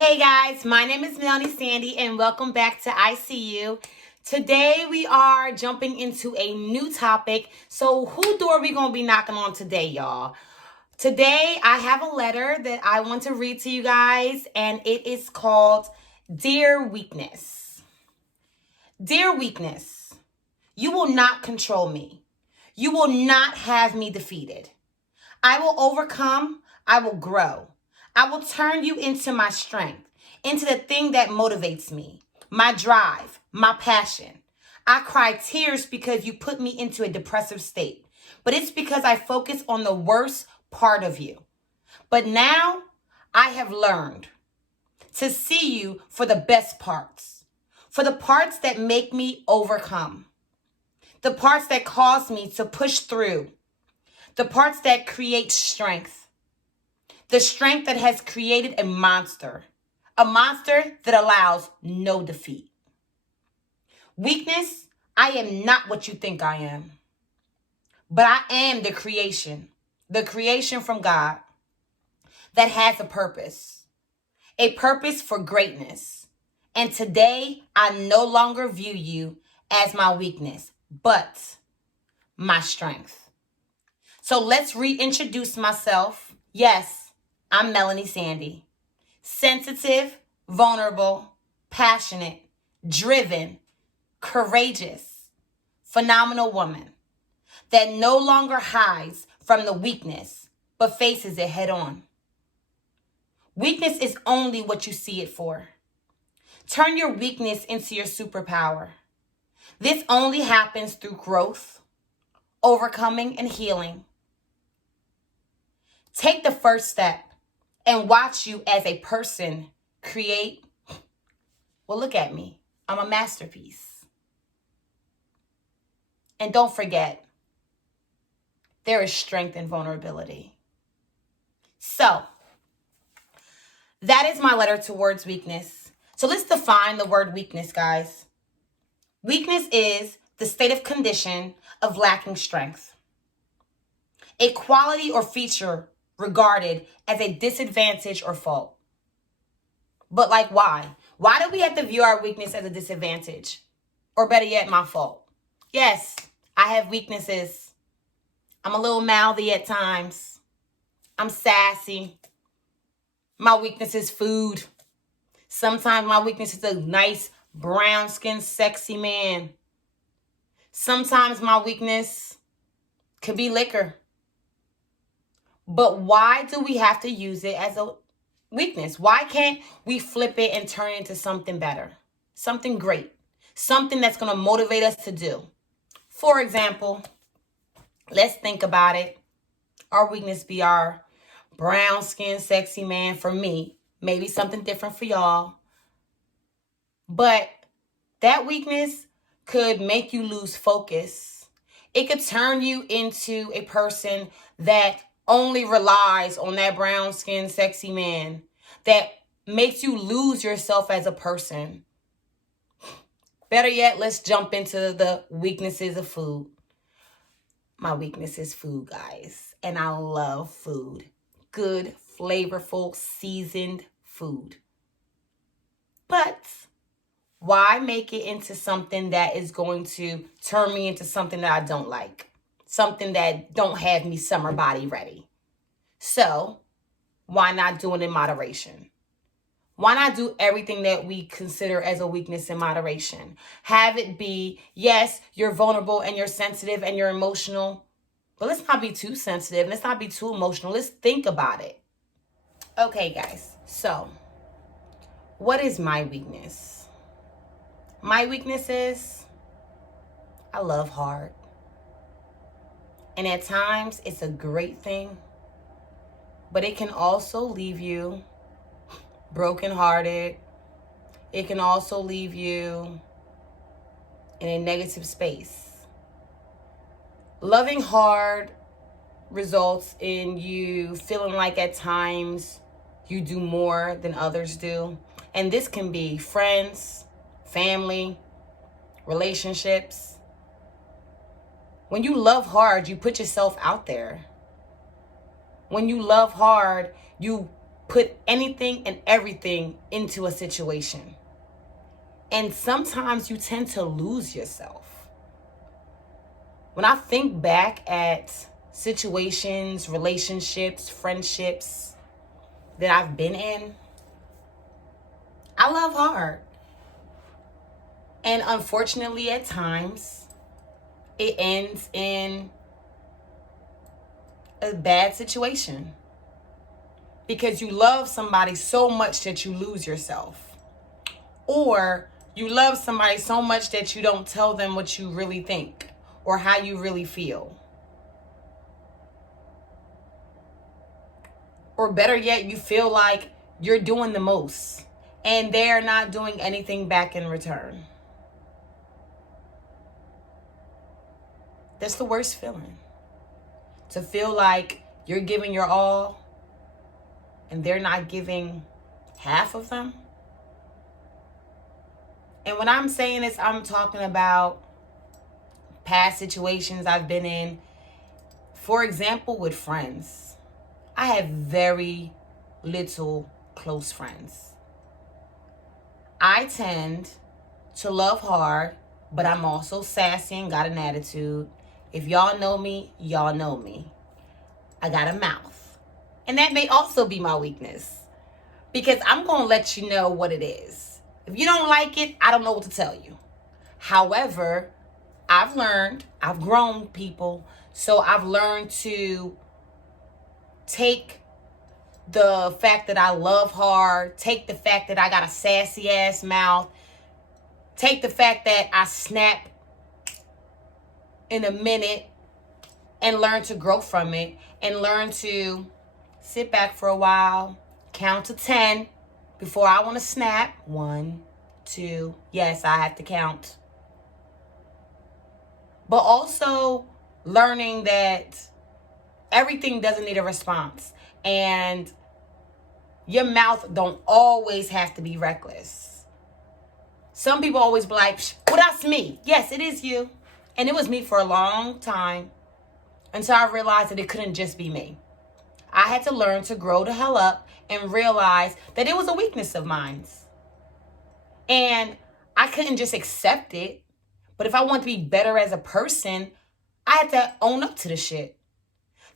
Hey guys, my name is Melanie Sandy and welcome back to ICU. Today we are jumping into a new topic. So who door are we going to be knocking on today, y'all? Today I have a letter that I want to read to you guys and it is called Dear Weakness. Dear Weakness, you will not control me. You will not have me defeated. I will overcome. I will grow. I will turn you into my strength, into the thing that motivates me, my drive, my passion. I cry tears because you put me into a depressive state, but it's because I focus on the worst part of you. But now I have learned to see you for the best parts, for the parts that make me overcome, the parts that cause me to push through, the parts that create strength, the strength that has created a monster that allows no defeat. Weakness, I am not what you think I am, but I am the creation from God that has a purpose for greatness. And today, I no longer view you as my weakness, but my strength. So let's reintroduce myself. Yes, I'm Melanie Sandy. Sensitive, vulnerable, passionate, driven, courageous, phenomenal woman that no longer hides from the weakness, but faces it head on. Weakness is only what you see it for. Turn your weakness into your superpower. This only happens through growth, overcoming, and healing. Take the first step and watch you as a person create. Well, look at me. I'm a masterpiece. And don't forget, there is strength in vulnerability. So, that is my letter towards weakness. So let's define the word weakness, guys. Weakness is the state of condition of lacking strength, a quality or feature regarded as a disadvantage or fault. But like, why? Why do we have to view our weakness as a disadvantage? Or better yet, my fault? Yes, I have weaknesses. I'm a little mouthy at times. I'm sassy. My weakness is food. Sometimes my weakness is a nice, brown-skinned, sexy man. Sometimes my weakness could be liquor. But why do we have to use it as a weakness? Why can't we flip it and turn it into something better? Something great. Something that's going to motivate us to do. For example, let's think about it. Our weakness be our brown skin, sexy man for me. Maybe something different for y'all. But that weakness could make you lose focus. It could turn you into a person that only relies on that brown skin, sexy man. That makes you lose yourself as a person. Better yet, let's jump into the weaknesses of food. My weakness is food, guys. And I love food. Good, flavorful, seasoned food. But why make it into something that is going to turn me into something that I don't like? Something that don't have me summer body ready. So, why not do it in moderation? Why not do everything that we consider as a weakness in moderation? Have it be, yes, you're vulnerable and you're sensitive and you're emotional, but let's not be too sensitive. Let's not be too emotional. Let's think about it. Okay, guys. So, what is my weakness? My weakness is I love hard. And at times, it's a great thing, but it can also leave you brokenhearted. It can also leave you in a negative space. Loving hard results in you feeling like at times you do more than others do. And this can be friends, family, relationships. When you love hard, you put yourself out there. When you love hard, you put anything and everything into a situation. And sometimes you tend to lose yourself. When I think back at situations, relationships, friendships that I've been in, I love hard. And unfortunately, at times, it ends in a bad situation. Because you love somebody so much that you lose yourself. Or you love somebody so much that you don't tell them what you really think or how you really feel. Or better yet, you feel like you're doing the most and they're not doing anything back in return. That's the worst feeling. To feel like you're giving your all and they're not giving half of them. And when I'm saying this, I'm talking about past situations I've been in. For example, with friends. I have very little close friends. I tend to love hard, but I'm also sassy and got an attitude. If y'all know me, y'all know me. I got a mouth. And that may also be my weakness. Because I'm going to let you know what it is. If you don't like it, I don't know what to tell you. However, I've grown, people. So I've learned to take the fact that I love hard, take the fact that I got a sassy ass mouth, take the fact that I snap in a minute and learn to grow from it and learn to sit back for a while, count to 10 before I want to snap. 1, 2, yes, I have to count. But also learning that everything doesn't need a response. And your mouth don't always have to be reckless. Some people always be like, well, that's me. Yes, it is you. And it was me for a long time until I realized that it couldn't just be me. I had to learn to grow the hell up and realize that it was a weakness of mine. And I couldn't just accept it. But if I want to be better as a person, I had to own up to the shit.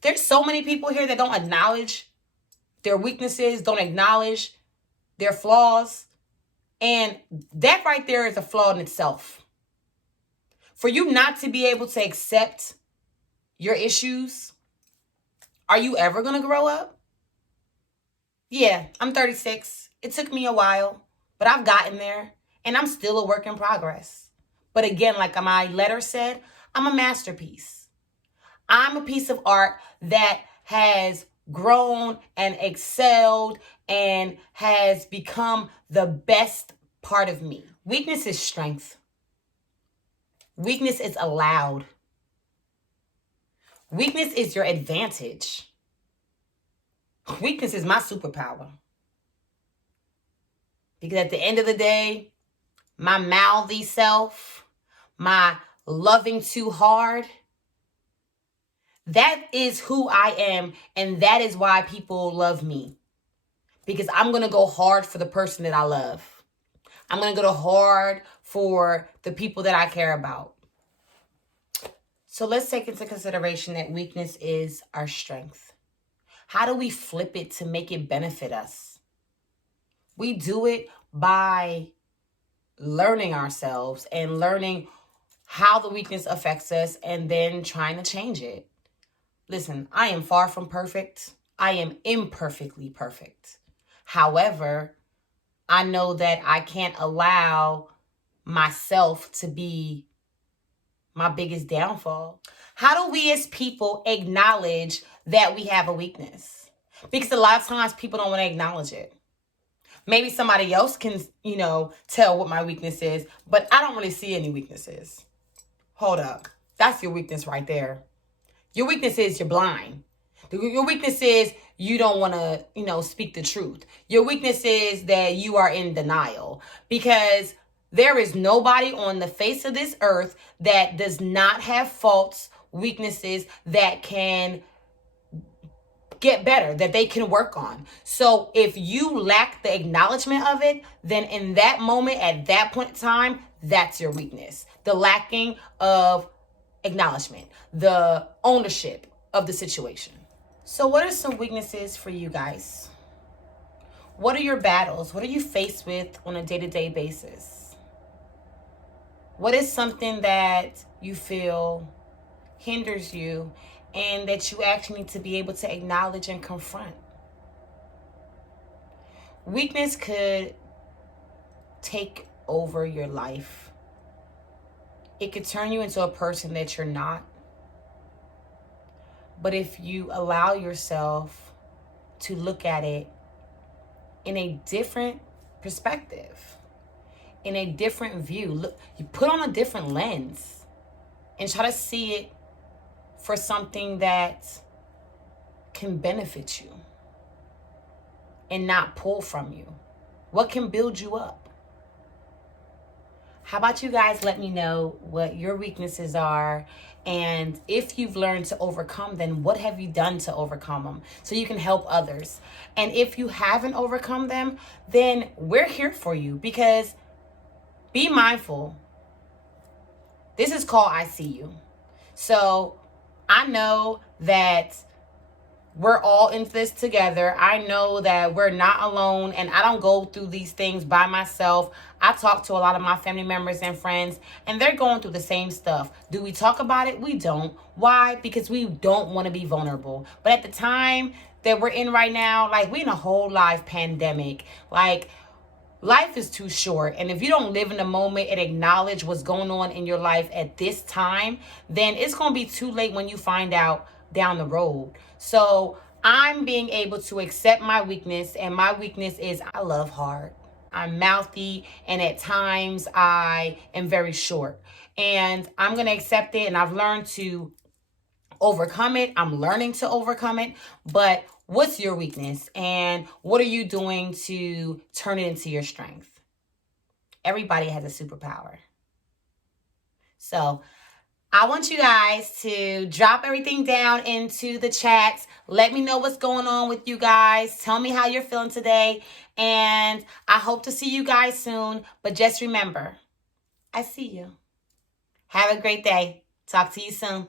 There's so many people here that don't acknowledge their weaknesses, don't acknowledge their flaws. And that right there is a flaw in itself. For you not to be able to accept your issues, are you ever going to grow up? Yeah, I'm 36. It took me a while, but I've gotten there and I'm still a work in progress. But again, like my letter said, I'm a masterpiece. I'm a piece of art that has grown and excelled and has become the best part of me. Weakness is strength. Weakness is allowed. Weakness is your advantage. Weakness is my superpower. Because at the end of the day, my mouthy self, my loving too hard, that is who I am, and that is why people love me. Because I'm going to go hard for the person that I love. I'm going to go hard for the people that I care about. So let's take into consideration that weakness is our strength. How do we flip it to make it benefit us? We do it by learning ourselves and learning how the weakness affects us and then trying to change it. Listen, I am far from perfect. I am imperfectly perfect. However, I know that I can't allow myself to be my biggest downfall. How do we as people acknowledge that we have a weakness? Because a lot of times people don't want to acknowledge it. Maybe somebody else can, tell what my weakness is, but I don't really see any weaknesses. Hold up. That's your weakness right there. Your weakness is you're blind. Your weakness is you don't want to, speak the truth. Your weakness is that you are in denial, because there is nobody on the face of this earth that does not have faults, weaknesses that can get better, that they can work on. So if you lack the acknowledgement of it, then in that moment, at that point in time, that's your weakness. The lacking of acknowledgement, the ownership of the situation. So what are some weaknesses for you guys? What are your battles? What are you faced with on a day-to-day basis? What is something that you feel hinders you and that you actually need to be able to acknowledge and confront? Weakness could take over your life. It could turn you into a person that you're not. But if you allow yourself to look at it in a different perspective, in a different view, look, you put on a different lens and try to see it for something that can benefit you and not pull from you. What can build you up? How about you guys let me know what your weaknesses are, and if you've learned to overcome them, what have you done to overcome them so you can help others? And if you haven't overcome them, then we're here for you, because be mindful. This is called I See You. So I know that we're all in this together. I know that we're not alone, and I don't go through these things by myself. I talk to a lot of my family members and friends, and they're going through the same stuff. Do we talk about it? We don't. Why? Because we don't want to be vulnerable. But at the time that we're in right now, like, we're in a whole life pandemic. Like, life is too short, and if you don't live in the moment and acknowledge what's going on in your life at this time, then it's going to be too late when you find out down the road. So I'm being able to accept my weakness, and my weakness is I love hard. I'm mouthy, and at times I am very short, and I'm going to accept it, and I've learned to overcome it. I'm learning to overcome it. But what's your weakness, and what are you doing to turn it into your strength? Everybody has a superpower. So I want you guys to drop everything down into the chats. Let me know what's going on with you guys. Tell me how you're feeling today. And I hope to see you guys soon. But just remember, I see you. Have a great day. Talk to you soon.